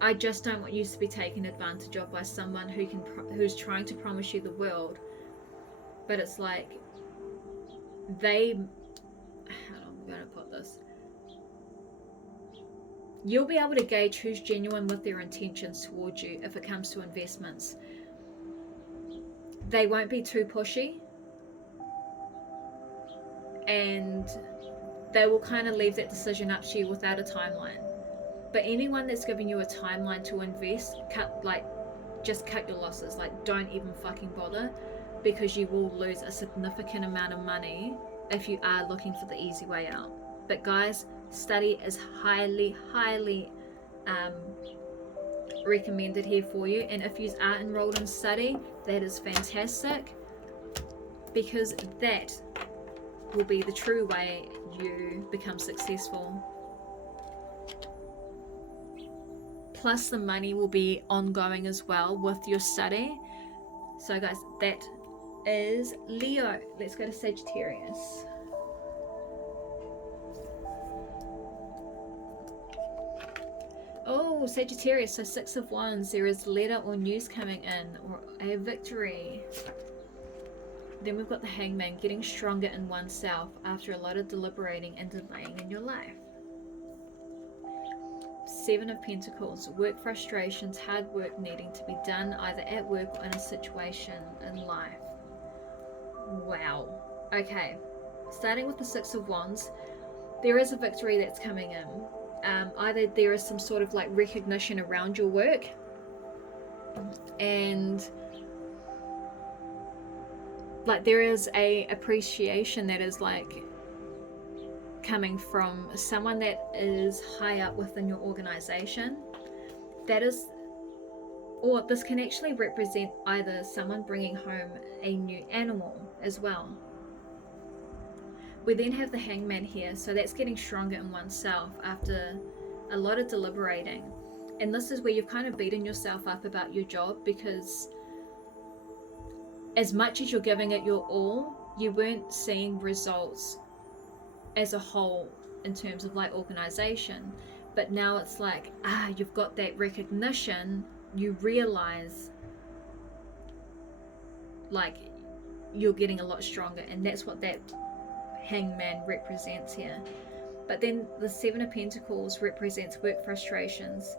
I just don't want you to be taken advantage of by someone who's trying to promise you the world, but it's like how am I going to put this? You'll be able to gauge who's genuine with their intentions towards you if it comes to investments. They won't be too pushy, and they will kind of leave that decision up to you without a timeline. But anyone that's giving you a timeline to invest, just cut your losses. Like, don't even fucking bother, because you will lose a significant amount of money if you are looking for the easy way out. But guys, study is highly recommended here for you. And if you are enrolled in study, that is fantastic, because that will be the true way you become successful. Plus the money will be ongoing as well with your study. So guys, that is Leo. Let's go to Sagittarius. Oh, Sagittarius, so 6 of Wands. There is letter or news coming in, or a victory. Then we've got the Hangman, getting stronger in oneself after a lot of deliberating and delaying in your life. 7 of Pentacles, work frustrations, hard work needing to be done either at work or in a situation in life. Wow. Okay, starting with the 6 of Wands, there is a victory that's coming in. Either there is some sort of like recognition around your work, and like there is a appreciation that is like coming from someone that is high up within your organization. That is, or this can actually represent either someone bringing home a new animal as well. We then have the Hangman here, so that's getting stronger in oneself after a lot of deliberating. And this is where you've kind of beaten yourself up about your job, because as much as you're giving it your all, you weren't seeing results as a whole in terms of like organization. But now it's like, you've got that recognition, you realize like you're getting a lot stronger, and that's what that Hangman represents here. But then the 7 of Pentacles represents work frustrations,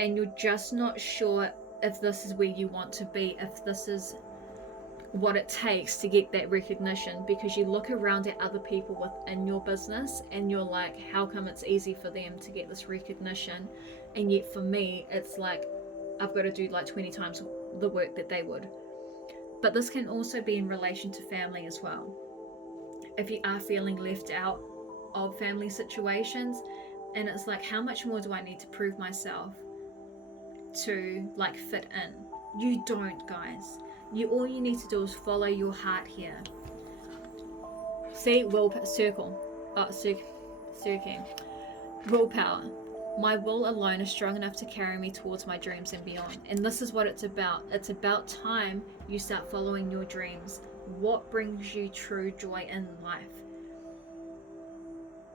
and you're just not sure if this is where you want to be, if this is what it takes to get that recognition, because you look around at other people within your business and you're like, how come it's easy for them to get this recognition, and yet for me it's like I've got to do like 20 times the work that they would. But this can also be in relation to family as well. If you are feeling left out of family situations, and it's like, how much more do I need to prove myself to like fit in? You don't, guys. All you need to do is follow your heart here. See, circling. Willpower. My will alone is strong enough to carry me towards my dreams and beyond. And this is what it's about. It's about time you start following your dreams. What brings you true joy in life?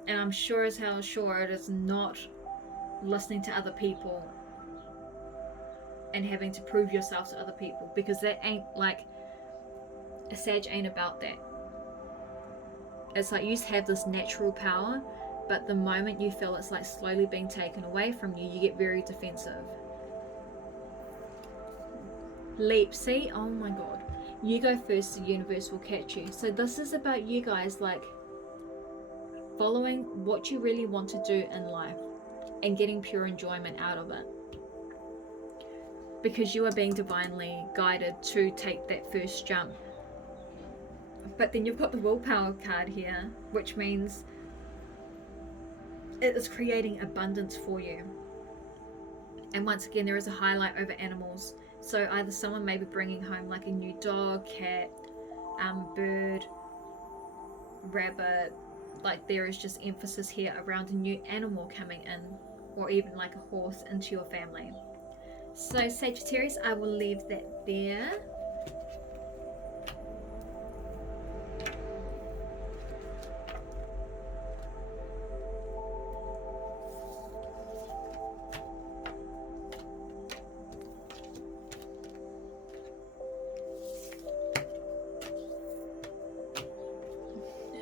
And I'm sure as hell sure it is not listening to other people and having to prove yourself to other people, because that ain't like, a Sag ain't about that. It's like you just have this natural power, but the moment you feel it's like slowly being taken away from you, you get very defensive. Leap, see, oh my god, you go first, the universe will catch you. So this is about you guys like following what you really want to do in life and getting pure enjoyment out of it, because you are being divinely guided to take that first jump. But then you've got the willpower card here, which means it is creating abundance for you. And once again, there is a highlight over animals. So either someone may be bringing home like a new dog, cat, bird, rabbit, like there is just emphasis here around a new animal coming in, or even like a horse into your family. So Sagittarius, I will leave that there.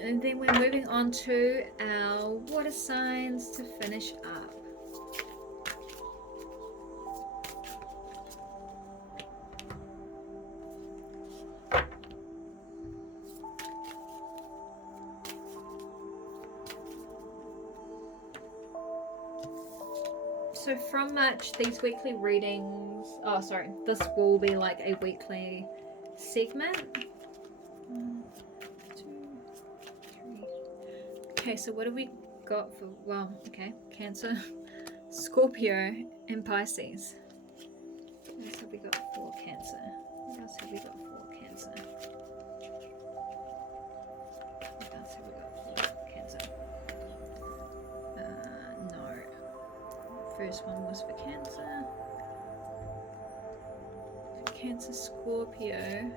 And then we're moving on to our water signs to finish up. So from March, these weekly readings, oh sorry, this will be like a weekly segment. 1, 2, 3. Okay, so what have we got for, well, okay, Cancer, Scorpio, and Pisces. What else have we got for Cancer? What else have we got for Cancer? What else have we got for Cancer? No. First one was for Cancer. Cancer, Scorpio.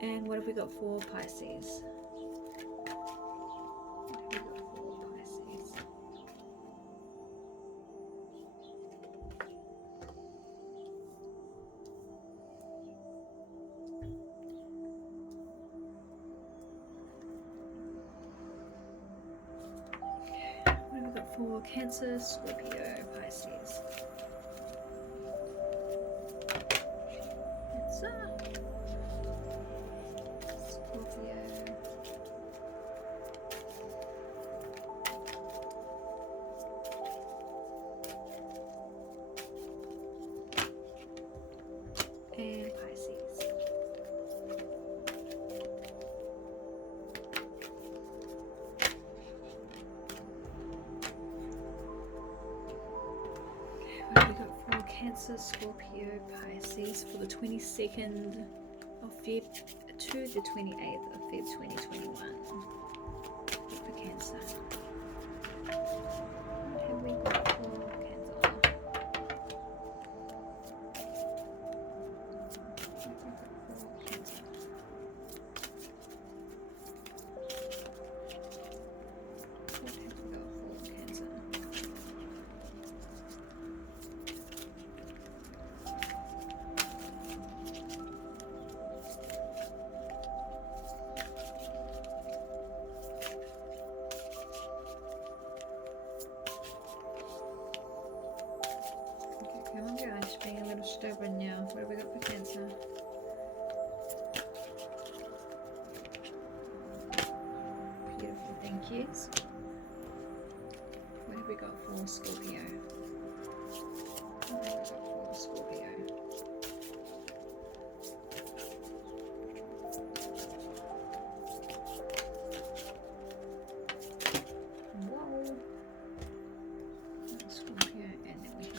And what have we got for Pisces? What have we got for Pisces? What have we got for Cancer, Scorpio, Pisces? Cancer. And Pisces. What have we got for Cancer, Scorpio, Pisces for the 22nd of Feb to the 28th of Feb 2021? For Cancer. What have we got for Cancer? Come on guys, being a little stubborn now. What have we got for Cancer? Beautiful, thank you. What have we got for Scorpio? What have we got for Scorpio? Whoa. Scorpio, and then we have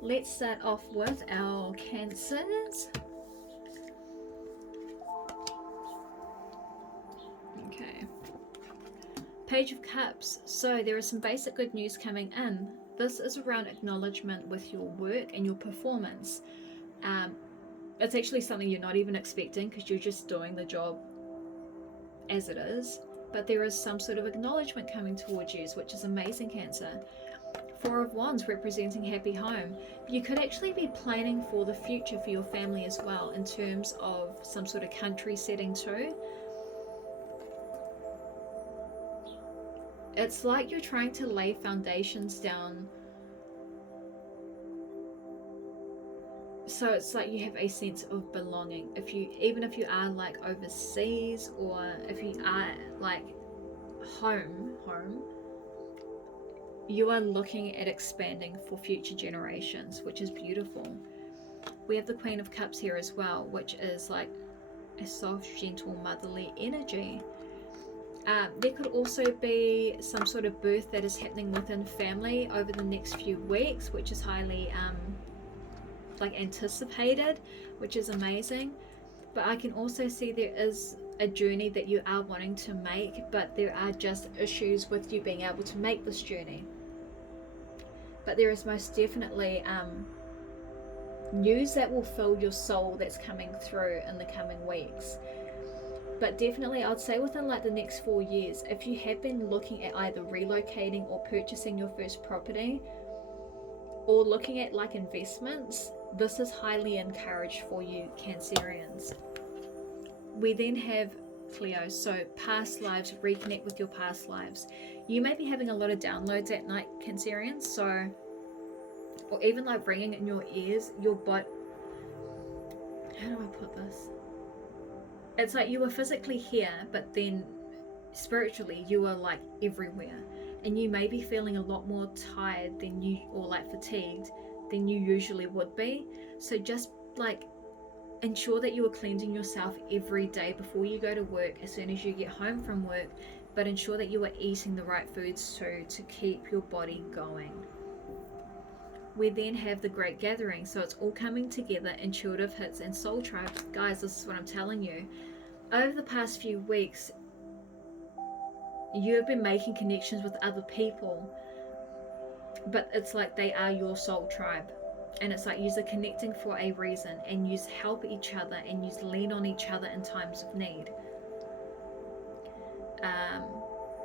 let's start off with our Cancers. Okay. Page of Cups. So there is some basic good news coming in. This is around acknowledgement with your work and your performance. It's actually something you're not even expecting because you're just doing the job as it is. But there is some sort of acknowledgement coming towards you, which is amazing, Cancer. Four of Wands representing happy home. You could actually be planning for the future for your family as well in terms of some sort of country setting too. It's like you're trying to lay foundations down So it's like you have a sense of belonging. Even if you are like overseas, or if you are like home, you are looking at expanding for future generations, which is beautiful. We have the Queen of Cups here as well, which is like a soft, gentle, motherly energy. There could also be some sort of birth that is happening within family over the next few weeks, which is highly like anticipated, which is amazing. But I can also see there is a journey that you are wanting to make, but there are just issues with you being able to make this journey. But there is most definitely news that will fill your soul that's coming through in the coming weeks. But definitely I'd say within like the next 4 years, if you have been looking at either relocating or purchasing your first property, or looking at like investments, this is highly encouraged for you, Cancerians. We then have Cleo, so past lives, reconnect with your past lives. You may be having a lot of downloads at night, Cancerians, so, or even like ringing in your ears, your body, how do I put this? It's like you were physically here, but then spiritually you are like everywhere, and you may be feeling a lot more tired than you, or like fatigued than you usually would be. So just like ensure that you are cleansing yourself every day before you go to work, as soon as you get home from work, but ensure that you are eating the right foods too to keep your body going. We then have the Great Gathering, so it's all coming together, intuitive hits and soul tribe. Guys, this is what I'm telling you. Over the past few weeks, you have been making connections with other people, but it's like they are your soul tribe. And it's like you're connecting for a reason, and you help each other, and you lean on each other in times of need.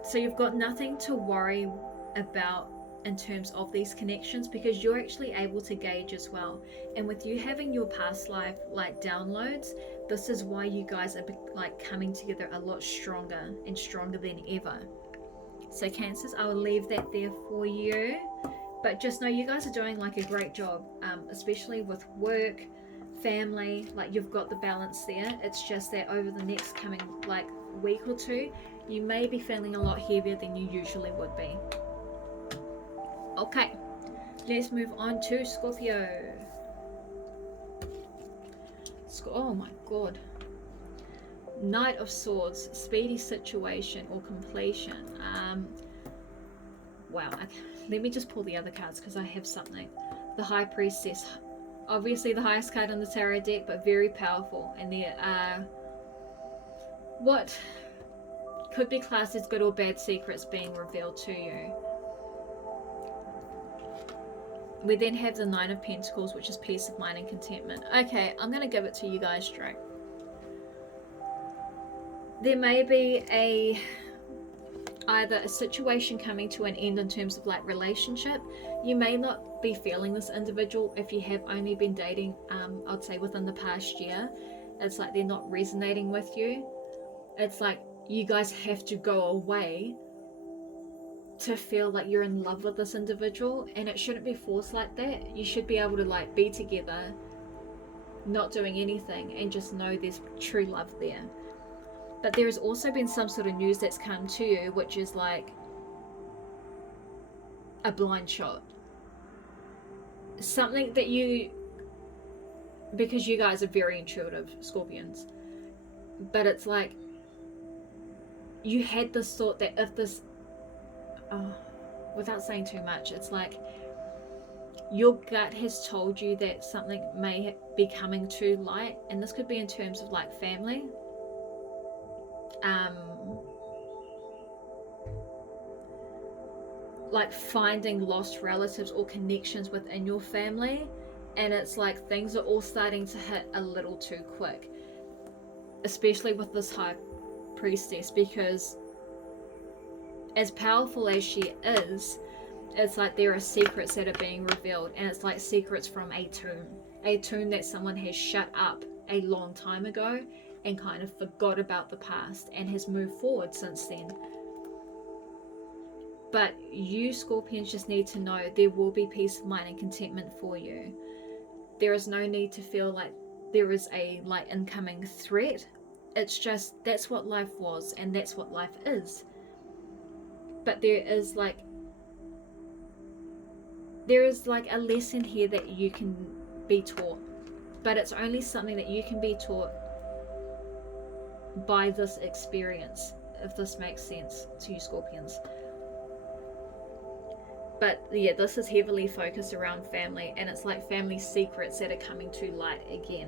So you've got nothing to worry about in terms of these connections, because you're actually able to gauge as well. And with you having your past life like downloads, this is why you guys are like coming together a lot stronger and stronger than ever. So Cancers, I will leave that there for you, but just know you guys are doing like a great job, especially with work, family. Like you've got the balance there. It's just that over the next coming like week or two, you may be feeling a lot heavier than you usually would be. Okay, let's move on to Scorpio. Oh my god. Knight of Swords, speedy situation or completion. Wow, let me just pull the other cards because I have something. The High Priestess, obviously the highest card in the tarot deck, but very powerful. And there are what could be classed as good or bad secrets being revealed to you. We then have the Nine of Pentacles, which is peace of mind and contentment. Okay, I'm going to give it to you guys straight. There may be either a situation coming to an end in terms of like relationship. You may not be feeling this individual if you have only been dating, I'd say within the past year. It's like they're not resonating with you. It's like you guys have to go away to feel like you're in love with this individual, and it shouldn't be forced like that. You should be able to like be together, not doing anything, and just know there's true love there. But there has also been some sort of news that's come to you, which is like a blind shot. Something that you, because you guys are very intuitive, Scorpions, but it's like you had this thought that if this, without saying too much, it's like your gut has told you that something may be coming to light, and this could be in terms of like family, like finding lost relatives or connections within your family, and it's like things are all starting to hit a little too quick, especially with this High Priestess, because as powerful as she is, it's like there are secrets that are being revealed, and it's like secrets from a tomb that someone has shut up a long time ago and kind of forgot about the past and has moved forward since then. But you Scorpions just need to know there will be peace of mind and contentment for you. there is no need to feel like there is a like incoming threat. It's just that's what life was and that's what life is. But there is like a lesson here that you can be taught, but it's only something that you can be taught by this experience, if this makes sense to you Scorpions. But yeah, this is heavily focused around family, and it's like family secrets that are coming to light again.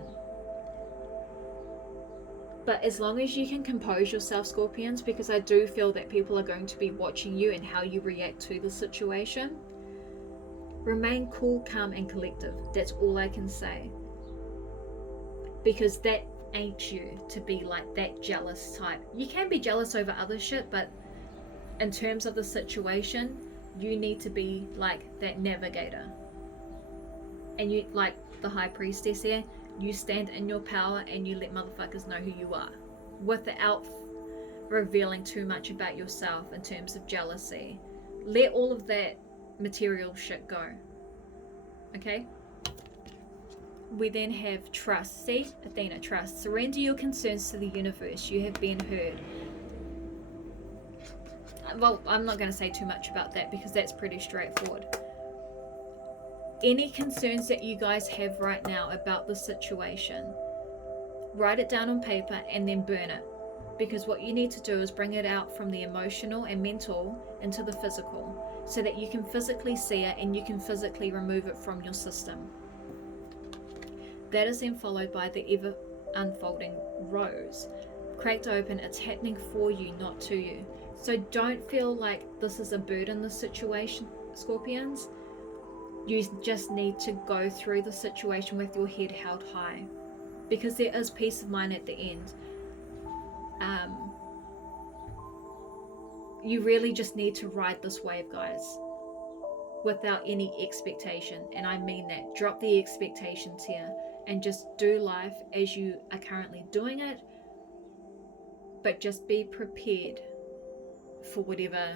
But as long as you can compose yourself, Scorpions, because I do feel that people are going to be watching you and how you react to the situation, remain cool, calm, and collective. That's all I can say. Because that ain't you to be like that jealous type. You can be jealous over other shit, but in terms of the situation, you need to be like that navigator. And you, like the High Priestess here, you stand in your power and you let motherfuckers know who you are without revealing too much about yourself in terms of jealousy. Let all of that material shit go. Okay? We then have trust. See, Athena, trust. Surrender your concerns to the universe. You have been heard. Well, I'm not going to say too much about that because that's pretty straightforward. Any concerns that you guys have right now about the situation, write it down on paper and then burn it. Because what you need to do is bring it out from the emotional and mental into the physical, so that you can physically see it and you can physically remove it from your system. That is then followed by the ever unfolding rose. Cracked open, it's happening for you, not to you. So don't feel like this is a burden, this situation, Scorpions. You just need to go through the situation with your head held high, because there is peace of mind at the end. You really just need to ride this wave, guys, without any expectation. And I mean that. Drop the expectations here and just do life as you are currently doing it, but just be prepared for whatever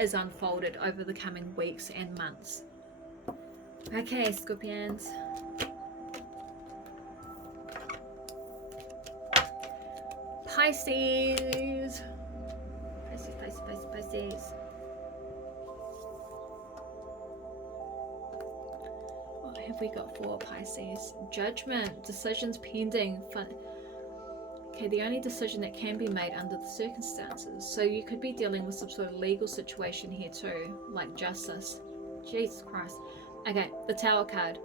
is unfolded over the coming weeks and months. Okay, Scorpions. Pisces. Pisces. What have we got for Pisces? Judgment, decisions pending. Okay, the only decision that can be made under the circumstances. So you could be dealing with some sort of legal situation here too, like justice. Jesus Christ. Okay, the Tower card.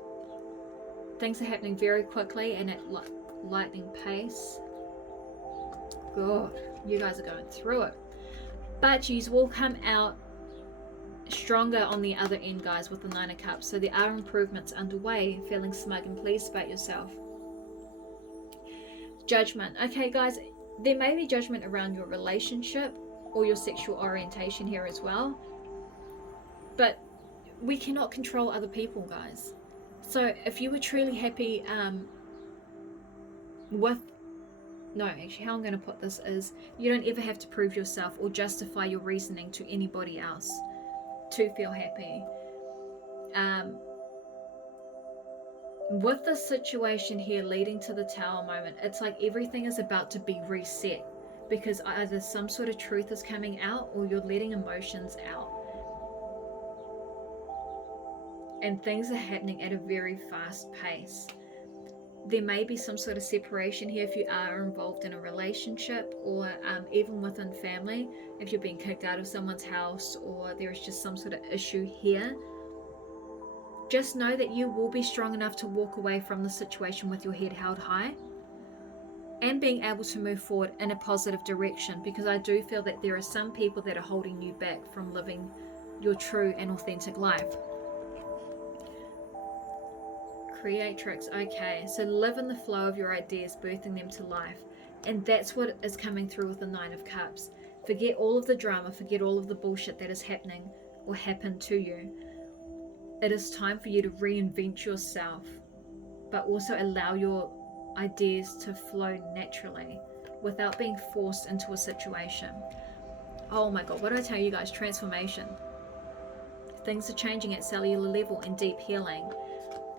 Things are happening very quickly and at lightning pace. God, you guys are going through it. But you will come out stronger on the other end, guys, with the Nine of Cups. So there are improvements underway, feeling smug and pleased about yourself. Judgment. Okay, guys, there may be judgment around your relationship or your sexual orientation here as well. But we cannot control other people, guys. So if you were truly happy with... No, actually, how I'm going to put this is, you don't ever have to prove yourself or justify your reasoning to anybody else to feel happy. With the situation here leading to the Tower moment, it's like everything is about to be reset, because either some sort of truth is coming out or you're letting emotions out. And things are happening at a very fast pace. There may be some sort of separation here if you are involved in a relationship, or even within family, if you're being kicked out of someone's house or there is just some sort of issue here. Just know that you will be strong enough to walk away from the situation with your head held high and being able to move forward in a positive direction, because I do feel that there are some people that are holding you back from living your true and authentic life. Creatrix. Okay, so live in the flow of your ideas, birthing them to life. And that's what is coming through with the Nine of Cups. Forget all of the drama, forget all of the bullshit that is happening or happened to you. It is time for you to reinvent yourself, but also allow your ideas to flow naturally without being forced into a situation. Oh my God, what did I tell you guys? Transformation. Things are changing at cellular level and deep healing.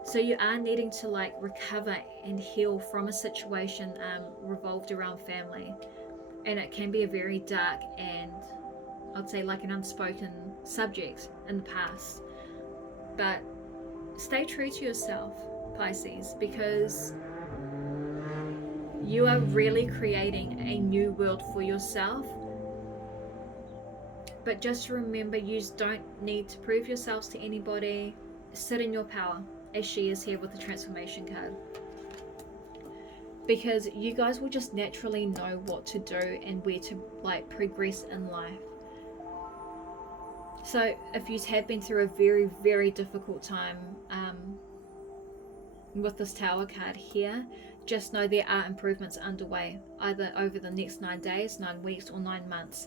So you are needing to like recover and heal from a situation revolved around family, and it can be a very dark and I'd say like an unspoken subject in the past. But stay true to yourself, Pisces, because you are really creating a new world for yourself. But just remember, you don't need to prove yourselves to anybody. Sit in your power, as she is here with the transformation card. Because you guys will just naturally know what to do and where to like progress in life. So if you have been through a very, very difficult time with this Tower card here, just know there are improvements underway, either over the next 9 days, 9 weeks, or 9 months.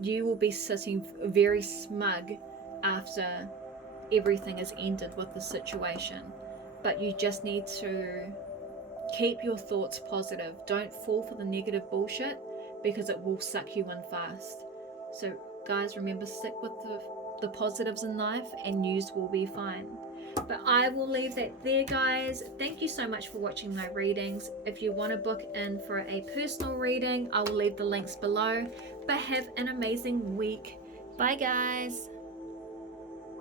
You will be sitting very smug after everything is ended with the situation. But you just need to keep your thoughts positive. Don't fall for the negative bullshit, because it will suck you in fast. So guys, remember, stick with the positives in life and you will be fine. But I will leave that there, guys. Thank you so much for watching my readings. If you want to book in for a personal reading, I will leave the links below. But have an amazing week. Bye, guys.